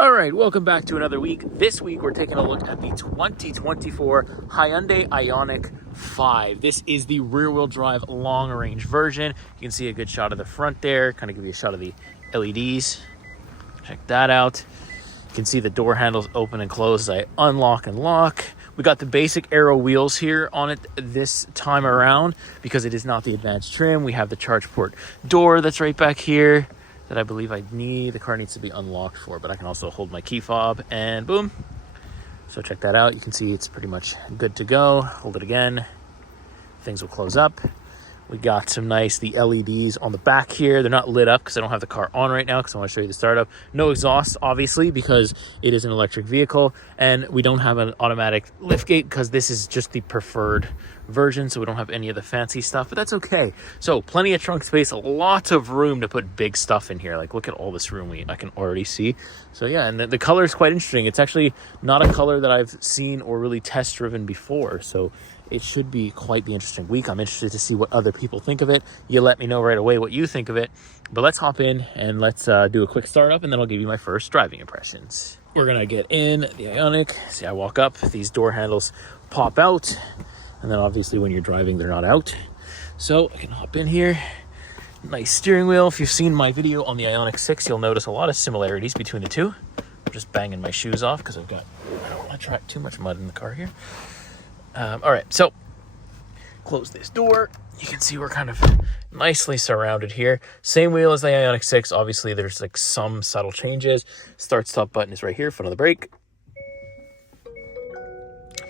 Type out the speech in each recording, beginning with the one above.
All right, welcome back to another week. This week, we're taking a look at the 2024 Hyundai IONIQ 5. This is the rear-wheel drive long-range version. You can see a good shot of the front there, kind of give you a shot of the LEDs. Check that out. You can see the door handles open and close as I unlock and lock. We got the basic aero wheels here on it this time around because it is not the advanced trim. We have the charge port door that's right back here that I believe I need. The car needs to be unlocked for, but I can also hold my key fob and boom. So check that out. You can see it's pretty much good to go. Hold it again. Things will close up. We got the LEDs on the back here. They're not lit up because I don't have the car on right now because I want to show you the startup. No exhaust, obviously, because it is an electric vehicle. And we don't have an automatic liftgate because this is just the preferred version. So we don't have any of the fancy stuff, but that's okay. So plenty of trunk space, lots of room to put big stuff in here. Like look at all this room I can already see. So yeah, and the color is quite interesting. It's actually not a color that I've seen or really test driven before. So it should be quite the interesting week. I'm interested to see what other people think of it. You let me know right away what you think of it. But let's hop in and let's do a quick startup, and then I'll give you my first driving impressions. We're gonna get in the IONIQ. See, I walk up, these door handles pop out, and then obviously when you're driving, they're not out. So I can hop in here. Nice steering wheel. If you've seen my video on the IONIQ 6, you'll notice a lot of similarities between the two. I'm just banging my shoes off because I don't want to trap too much mud in the car here. All right, so close this door. You can see we're kind of nicely surrounded here. Same wheel as the IONIQ 6. Obviously, there's like some subtle changes. Start stop button is right here, foot on the brake.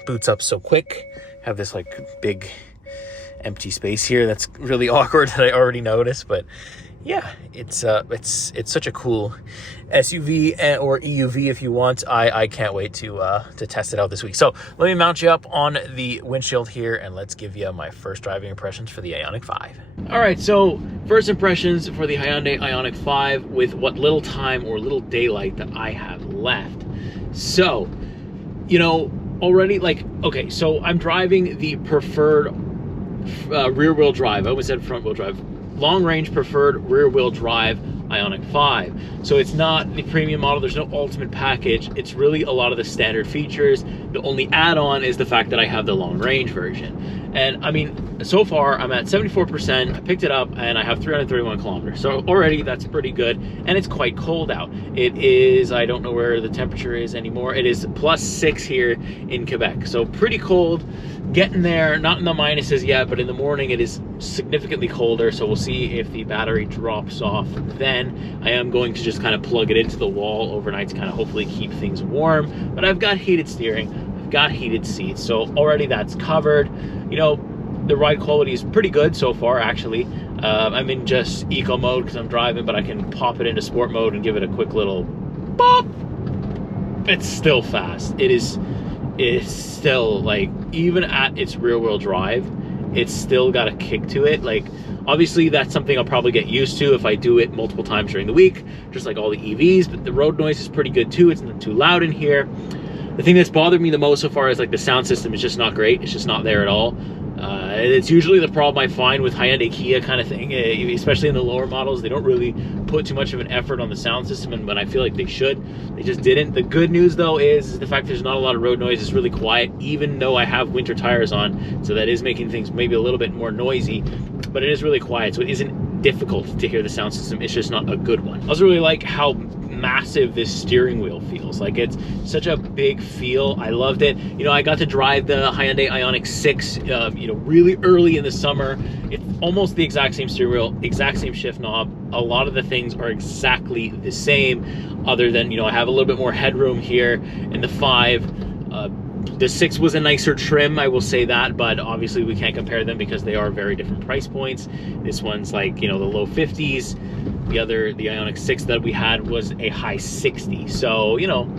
Boots up so quick. Have this like big empty space here that's really awkward that I already noticed, but yeah, it's such a cool SUV or EUV if you want. I can't wait to test it out this week. So let me mount you up on the windshield here and let's give you my first driving impressions for the IONIQ 5. All right, so first impressions for the Hyundai IONIQ 5 with what little time or little daylight that I have left. So, you know, already okay, so I'm driving the preferred rear-wheel drive. I almost said front-wheel drive. Long-range preferred rear-wheel drive IONIQ 5. So it's not the premium model. There's no ultimate package. It's really a lot of the standard features. The only add-on is the fact that I have the long-range version. And I mean, so far I'm at 74%. I picked it up and I have 331 kilometers. So already that's pretty good. And it's quite cold out. It is, I don't know where the temperature is anymore. It is +6 here in Quebec. So pretty cold. Getting there, not in the minuses yet, but in the morning it is significantly colder. So we'll see if the battery drops off then. I am going to just kind of plug it into the wall overnight to kind of hopefully keep things warm. But I've got heated steering, I've got heated seats, so already that's covered. You know, the ride quality is pretty good so far, actually. I'm in just eco mode because I'm driving, but I can pop it into sport mode and give it a quick little bop. It's still fast. It's still, like, even at its rear-wheel drive, it's still got a kick to it. Like, obviously that's something I'll probably get used to if I do it multiple times during the week, just like all the EVs. But the road noise is pretty good too. It's not too loud in here. The thing that's bothered me the most so far is like the sound system is just not great. It's just not there at all. It's usually the problem I find with Hyundai Kia kind of thing, especially in the lower models. They don't really put too much of an effort on the sound system, and when I feel like they should, they just didn't. The good news though is the fact there's not a lot of road noise. It's really quiet, even though I have winter tires on, so that is making things maybe a little bit more noisy, but it is really quiet, so it isn't difficult to hear the sound system. It's just not a good one. I also really like how massive this steering wheel feels. Like, it's such a big feel. I loved it. You know, I got to drive the Hyundai IONIQ 6 you know, really early in the summer. It's almost the exact same steering wheel, exact same shift knob. A lot of the things are exactly the same, other than, you know, I have a little bit more headroom here in the 5. The 6 was a nicer trim, I will say that, but obviously we can't compare them because they are very different price points. This one's like, you know, the low 50s. The IONIQ 6 that we had was a high 60. So, you know,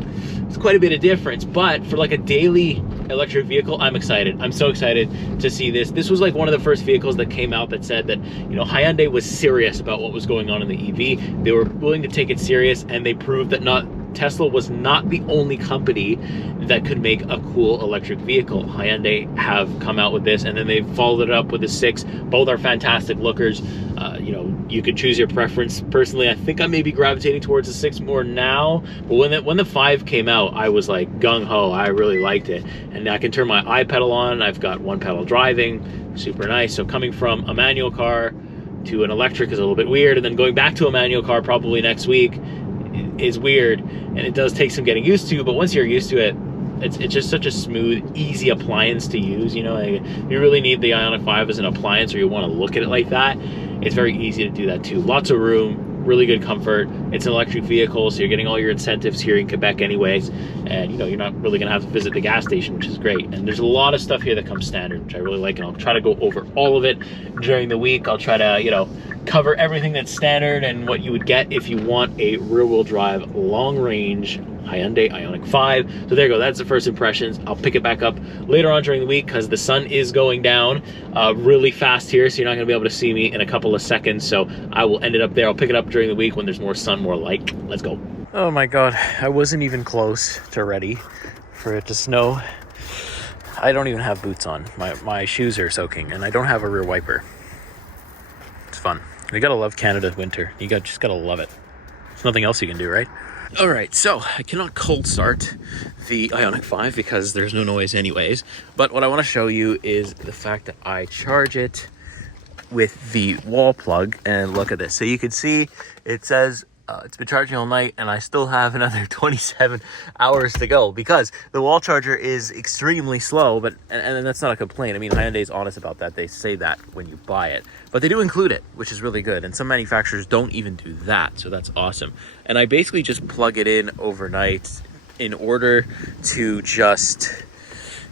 it's quite a bit of difference. But for like a daily electric vehicle, I'm excited. I'm so excited to see this. This was like one of the first vehicles that came out that said that, you know, Hyundai was serious about what was going on in the EV. They were willing to take it serious, and they proved that not Tesla was not the only company that could make a cool electric vehicle. Hyundai have come out with this, and then they've followed it up with the 6. Both are fantastic lookers. You know, you could choose your preference. Personally, I think I may be gravitating towards the 6 more now, but when the 5 came out, I was like gung-ho. I really liked it. And I can turn my iPedal on. I've got 1-pedal driving, super nice. So coming from a manual car to an electric is a little bit weird, and then going back to a manual car probably next week is weird, and it does take some getting used to, but once you're used to it, it's just such a smooth, easy appliance to use. You know, like, you really need the IONIQ 5 as an appliance, or you want to look at it like that. It's very easy to do that too. Lots of room, really good comfort. It's an electric vehicle, so you're getting all your incentives here in Quebec anyways, and you know, you're not really gonna have to visit the gas station, which is great. And there's a lot of stuff here that comes standard, which I really like, and I'll try to go over all of it during the week. I'll try to, you know, cover everything that's standard and what you would get if you want a rear-wheel drive, long-range Hyundai IONIQ 5. So there you go, that's the first impressions. I'll pick it back up later on during the week because the sun is going down really fast here, so you're not gonna be able to see me in a couple of seconds. So I will end it up there. I'll pick it up during the week when there's more sun, more light. Let's go. Oh my God, I wasn't even close to ready for it to snow. I don't even have boots on. My shoes are soaking, and I don't have a rear wiper. It's fun. You gotta love Canada winter. You just gotta love it. There's nothing else you can do, right? All right, so I cannot cold start the IONIQ 5 because there's no noise anyways. But what I want to show you is the fact that I charge it with the wall plug. And look at this. So you can see it says it's been charging all night, and I still have another 27 hours to go because the wall charger is extremely slow. But and that's not a complaint. I mean, Hyundai's honest about that. They say that when you buy it, but they do include it, which is really good. And some manufacturers don't even do that, so that's awesome. And I basically just plug it in overnight in order to just,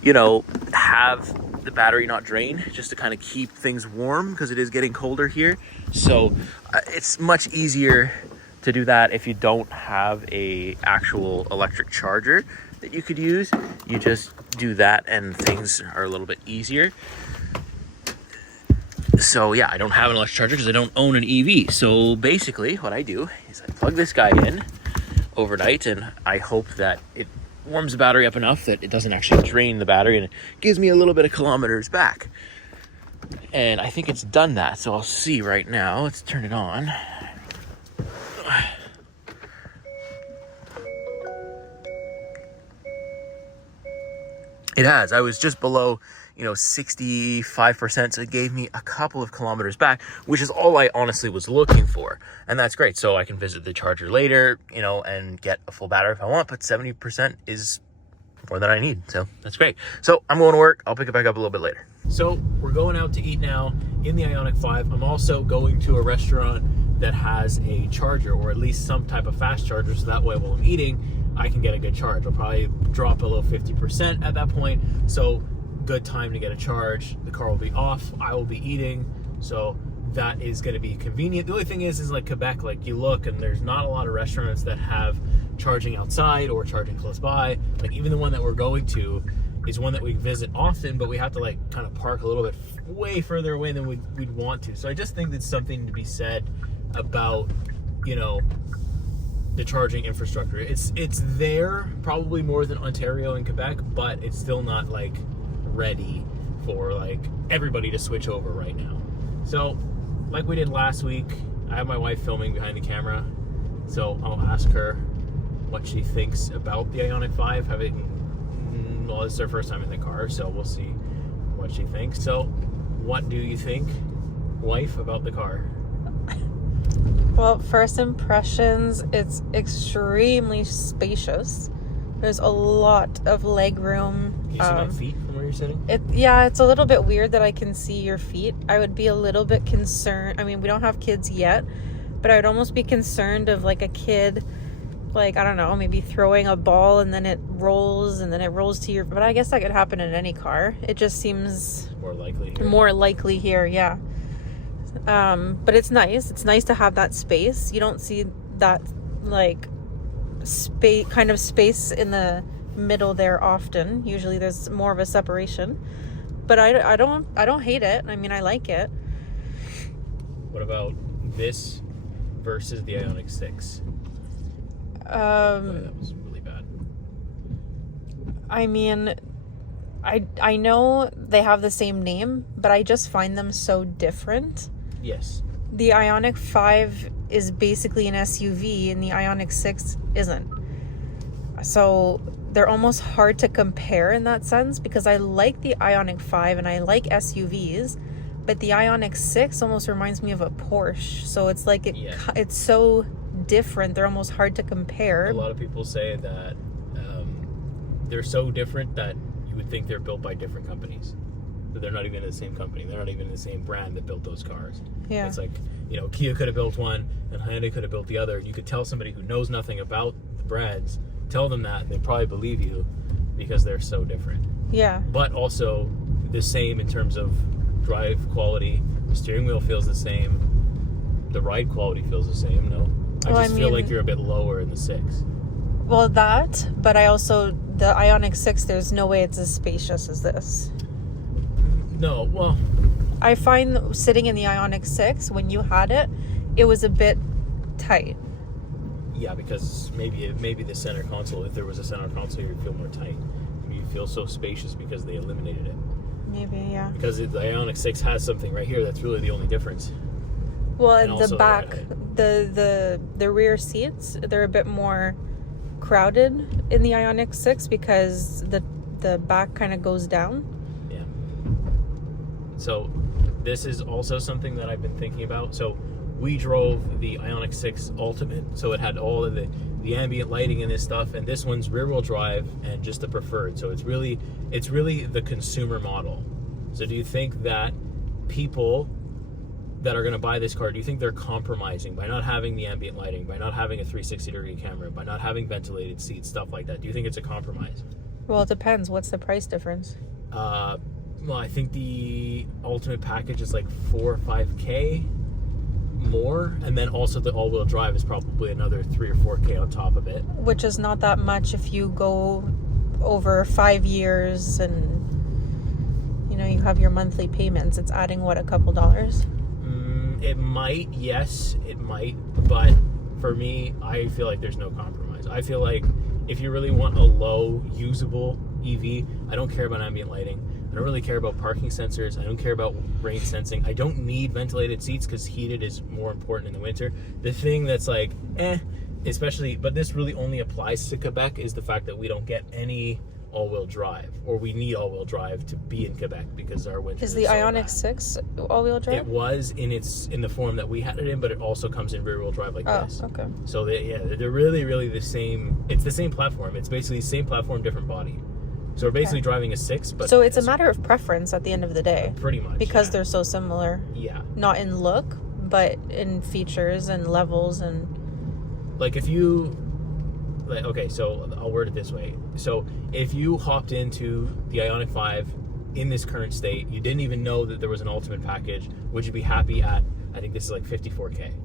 you know, have the battery not drain, just to kind of keep things warm because it is getting colder here. So it's much easier to do that if you don't have a actual electric charger that you could use. You just do that and things are a little bit easier. So yeah, I don't have an electric charger because I don't own an EV. So basically what I do is I plug this guy in overnight, and I hope that it warms the battery up enough that it doesn't actually drain the battery, and it gives me a little bit of kilometers back. And I think it's done that, so I'll see right now. Let's turn it on. It has. I was just below, 65%, so it gave me a couple of kilometers back, which is all I honestly was looking for. And that's great. So I can visit the charger later, and get a full battery if I want, but 70% is more than I need. So that's great. So I'm going to work. I'll pick it back up a little bit later. So we're going out to eat now in the IONIQ 5. I'm also going to a restaurant that has a charger, or at least some type of fast charger, so that way while I'm eating, I can get a good charge. I'll probably drop below 50% at that point, so good time to get a charge. The car will be off, I will be eating, so that is going to be convenient. The only thing is like Quebec, like you look and there's not a lot of restaurants that have charging outside or charging close by. Like even the one that we're going to is one that we visit often, but we have to like kind of park a little bit way further away than we'd want to. So I just think that's something to be said about, the charging infrastructure. It's there probably more than Ontario and Quebec, but it's still not like ready for like everybody to switch over right now. So like we did last week, I have my wife filming behind the camera, so I'll ask her what she thinks about the IONIQ 5. Well, it's her first time in the car, so we'll see what she thinks. So what do you think, wife, about the car? Well, first impressions, it's extremely spacious. There's a lot of leg room. Can you see my feet from where you're sitting? It's a little bit weird that I can see your feet. I would be a little bit concerned. I mean, we don't have kids yet, but I would almost be concerned of like a kid, like, I don't know, maybe throwing a ball and then it rolls to your, but I guess that could happen in any car. It just seems more likely here, yeah. But it's nice. It's nice to have that space. You don't see that like space in the middle there often. Usually there's more of a separation, but I don't hate it. I mean, I like it. What about this versus the IONIQ 6? Boy, that was really bad. I mean, I know they have the same name, but I just find them so different. Yes. The IONIQ 5 is basically an SUV, and the IONIQ 6 isn't. So they're almost hard to compare in that sense, because I like the IONIQ 5 and I like SUVs, but the IONIQ 6 almost reminds me of a Porsche. So it's like it's so different. They're almost hard to compare. A lot of people say that they're so different that you would think they're built by different companies. But they're not even in the same company. They're not even in the same brand that built those cars. Yeah. It's like, Kia could have built one and Hyundai could have built the other. You could tell somebody who knows nothing about the brands, tell them that, and they probably believe you because they're so different. Yeah. But also the same in terms of drive quality. The steering wheel feels the same. The ride quality feels the same. No, I feel like you're a bit lower in the 6. Well, but I also, the IONIQ 6, there's no way it's as spacious as this. No, well, I find sitting in the IONIQ 6, when you had it, it was a bit tight. yeah, because maybe the center console, if there was a center console, you'd feel more tight. You feel so spacious because they eliminated it. Maybe, yeah. Because the IONIQ 6 has something right here that's really the only difference. Well, And and the also, back, the rear seats, they're a bit more crowded in the IONIQ 6 because the back kind of goes down. Yeah. So this is also something that I've been thinking about. So we drove the IONIQ 6 Ultimate, so it had all of the ambient lighting and this stuff, and this one's rear-wheel drive and just the preferred. So it's really the consumer model. So do you think that people that are going to buy this car, do you think they're compromising by not having the ambient lighting, by not having a 360-degree camera, by not having ventilated seats, stuff like that? Do you think it's a compromise? Well, it depends. What's the price difference? Well, I think the Ultimate package is like 4 or 5K more, and then also the all-wheel drive is probably another 3 or 4K on top of it. Which is not that much if you go over 5 years and you have your monthly payments. It's adding what, a couple dollars? It might, yes, it might, but for me, I feel like there's no compromise. I feel like if you really want a low, usable EV, I don't care about ambient lighting. I don't really care about parking sensors. I don't care about rain sensing. I don't need ventilated seats because heated is more important in the winter. The thing that's like, especially, but this really only applies to Quebec, is the fact that we don't get any all-wheel drive, or we need all-wheel drive to be in Quebec because our winter is the so IONIQ bad. 6 all-wheel drive? It was in the form that we had it in, but it also comes in rear-wheel drive like this. Okay. So they're really the same. It's the same platform. It's basically the same platform, different body. So we're basically driving a 6, but so it's a matter of preference at the end of the day. Pretty much, because they're so similar. Yeah. Not in look, but in features and levels and. Like if you. Okay, so I'll word it this way. So if you hopped into the IONIQ 5 in this current state, you didn't even know that there was an Ultimate package, would you be happy at, I think this is like 54K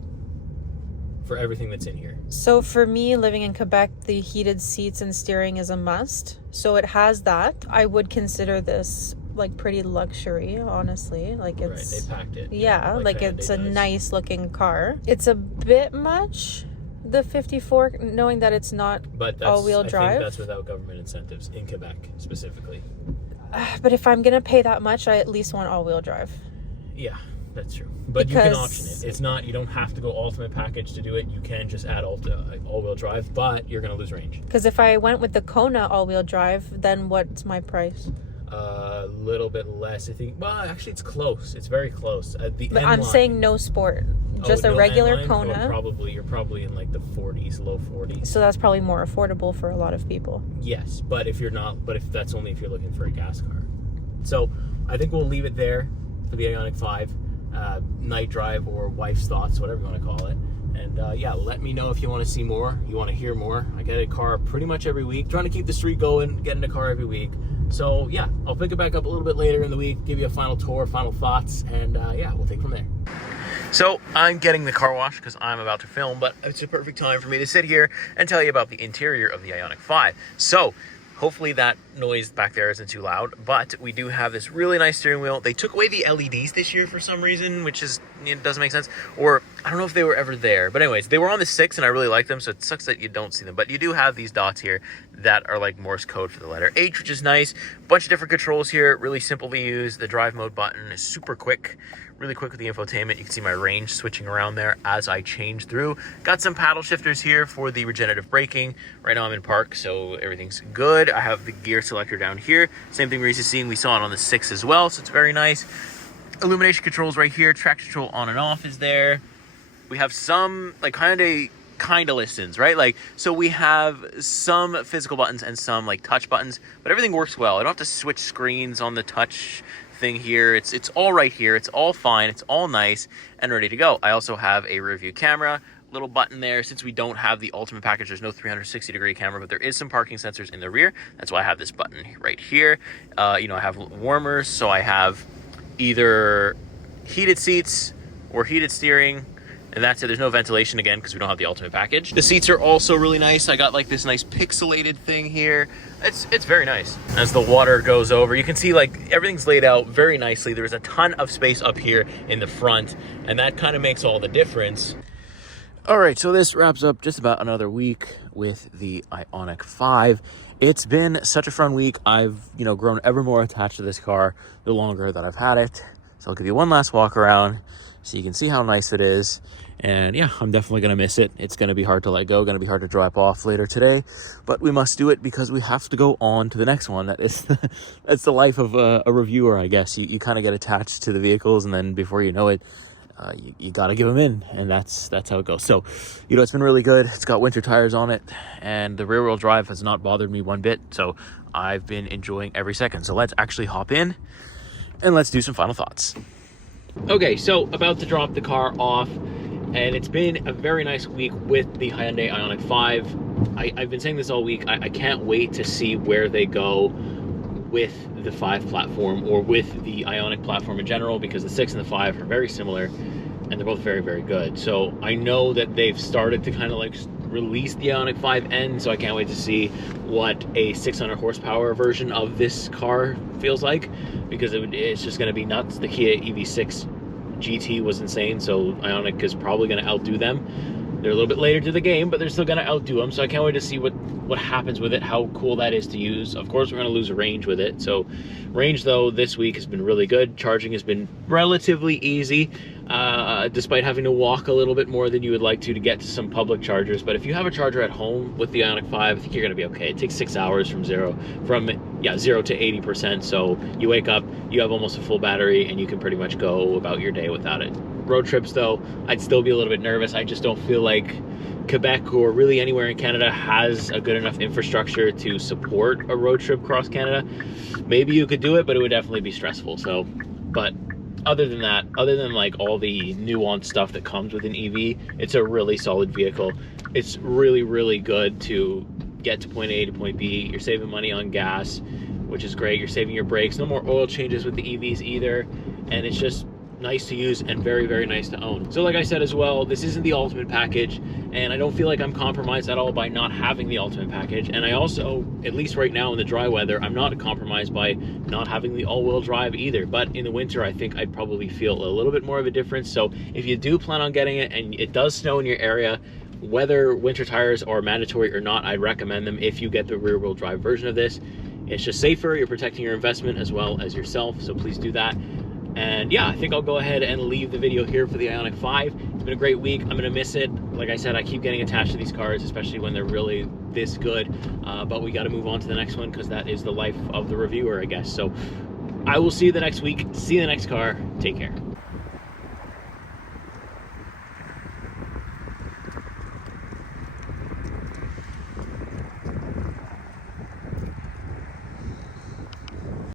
for everything that's in here? So for me, living in Quebec, the heated seats and steering is a must. So it has that. I would consider this like pretty luxury, honestly. Like it's... Right, they packed it. Yeah, like it's a nice looking car. It's a bit much, the 54, knowing that it's not all-wheel drive. I think that's without government incentives in Quebec specifically. But if I'm gonna pay that much, I at least want all-wheel drive. Yeah, that's true. But you can option it. It's not, you don't have to go Ultimate package to do it. You can just add all-wheel drive, but you're gonna lose range. Because if I went with the Kona all-wheel drive, then what's my price? A little bit less, I think. Well, actually, it's close. It's very close. But I'm saying no sport, just a regular Kona. You're probably in like the 40s, low 40s. So that's probably more affordable for a lot of people. Yes, but if that's only if you're looking for a gas car. So I think we'll leave it there for the IONIQ 5 night drive, or wife's thoughts, whatever you want to call it. And let me know if you want to see more, you want to hear more. I get a car pretty much every week, trying to keep the streak going, getting a car every week. So yeah, I'll pick it back up a little bit later in the week, give you a final tour, final thoughts, and we'll take it from there. So I'm getting the car wash because I'm about to film, but it's a perfect time for me to sit here and tell you about the interior of the IONIQ 5. So hopefully that noise back there isn't too loud, but we do have this really nice steering wheel. They took away the LEDs this year for some reason, which doesn't make sense. Or I don't know if they were ever there, but anyways, they were on the 6 and I really like them, so it sucks that you don't see them. But you do have these dots here that are like Morse code for the letter H, which is nice. Bunch of different controls here, really simple to use. The drive mode button is super quick, really quick with the infotainment. You can see my range switching around there as I change through. Got some paddle shifters here for the regenerative braking. Right now I'm in park, so everything's good. I have the gear selector down here. Same thing we're used to seeing. We saw it on the 6 as well, so it's very nice. Illumination controls right here. Traction control on and off is there. We have some like Hyundai kind of listens, right? Like, so we have some physical buttons and some like touch buttons, but everything works well. I don't have to switch screens on the touch thing here. It's all right here. It's all fine. It's all nice and ready to go. I also have a rear view camera, little button there. Since we don't have the ultimate package, there's no 360-degree camera, but there is some parking sensors in the rear. That's why I have this button right here. You know, I have warmers, so I have either heated seats or heated steering. And that's it. There's no ventilation again because we don't have the ultimate package. The seats are also really nice. I got like this nice pixelated thing here. It's very nice. As the water goes over, you can see like everything's laid out very nicely. There's a ton of space up here in the front, and that kind of makes all the difference. All right, so this wraps up just about another week with the IONIQ 5. It's been such a fun week. I've, you know, grown ever more attached to this car the longer that I've had it. So I'll give you one last walk around so you can see how nice it is. And yeah, I'm definitely going to miss it. It's going to be hard to let go, going to be hard to drop off later today, but we must do it because we have to go on to the next one. That is, that's the life of a reviewer, I guess. You kind of get attached to the vehicles, and then before you know it, you got to give them in, and that's how it goes. So, you know, it's been really good. It's got winter tires on it, and the rear wheel drive has not bothered me one bit. So I've been enjoying every second. So let's actually hop in and let's do some final thoughts. Okay, so about to drop the car off, and it's been a very nice week with the Hyundai IONIQ 5. I've been saying this all week. I can't wait to see where they go with the 5 platform or with the IONIQ platform in general, because the 6 and the 5 are very similar and they're both very, very good. So I know that they've started to kind of like release the IONIQ 5N, so I can't wait to see what a 600 horsepower version of this car feels like, because it's just going to be nuts. The Kia EV6 GT was insane, so IONIQ is probably going to outdo them. They're a little bit later to the game, but they're still going to outdo them, so I can't wait to see what happens with it, how cool that is to use. Of course, we're going to lose range with it. So range, though, this week has been really good. Charging has been relatively easy, despite having to walk a little bit more than you would like to get to some public chargers. But if you have a charger at home with the IONIQ 5, I think you're going to be okay. It takes 6 hours from zero to 80%. So you wake up, you have almost a full battery, and you can pretty much go about your day without it. Road trips, though, I'd still be a little bit nervous. I just don't feel like Quebec or really anywhere in Canada has a good enough infrastructure to support a road trip across Canada. Maybe you could do it, but it would definitely be stressful. So, but other than that, other than like all the nuanced stuff that comes with an EV, it's a really solid vehicle. It's really, really good to get to point A to point B. You're saving money on gas, which is great. You're saving your brakes. No more oil changes with the EVs either. And it's just nice to use and very, very nice to own. So like I said as well, this isn't the ultimate package, and I don't feel like I'm compromised at all by not having the ultimate package. And I also, at least right now in the dry weather, I'm not compromised by not having the all-wheel drive either. But in the winter, I think I'd probably feel a little bit more of a difference. So if you do plan on getting it and it does snow in your area, whether winter tires are mandatory or not, I'd recommend them if you get the rear-wheel drive version of this. It's just safer, you're protecting your investment as well as yourself, so please do that. And yeah, I think I'll go ahead and leave the video here for the IONIQ 5. It's been a great week. I'm going to miss it. Like I said, I keep getting attached to these cars, especially when they're really this good. But we got to move on to the next one because that is the life of the reviewer, I guess. So I will see you the next week. See you in the next car. Take care.